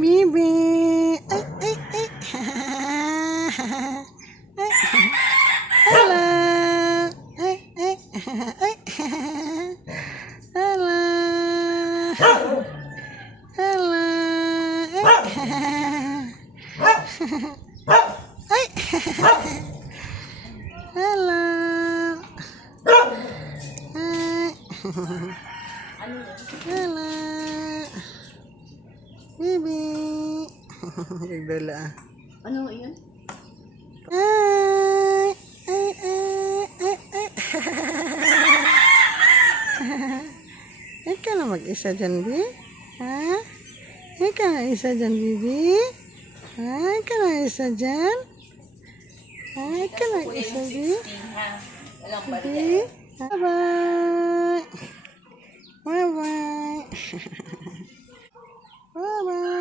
bibi. Ay, ay, ay. Ay, hello. Ay, ay, ay. Hello. Hello. Ay. Hello. Ay. Hello. Bibi. Nagdala. Ano yun? Ay. Ay, ay, ay, ay. Ikaw na mag-isa dyan, Bi? Ha? Ikaw na isa dyan, Bibi? Ha? Ikaw na isa dyan? Ha? Ikaw na isa, Bi? Bi? Bye-bye. Bye-bye. Bye-bye.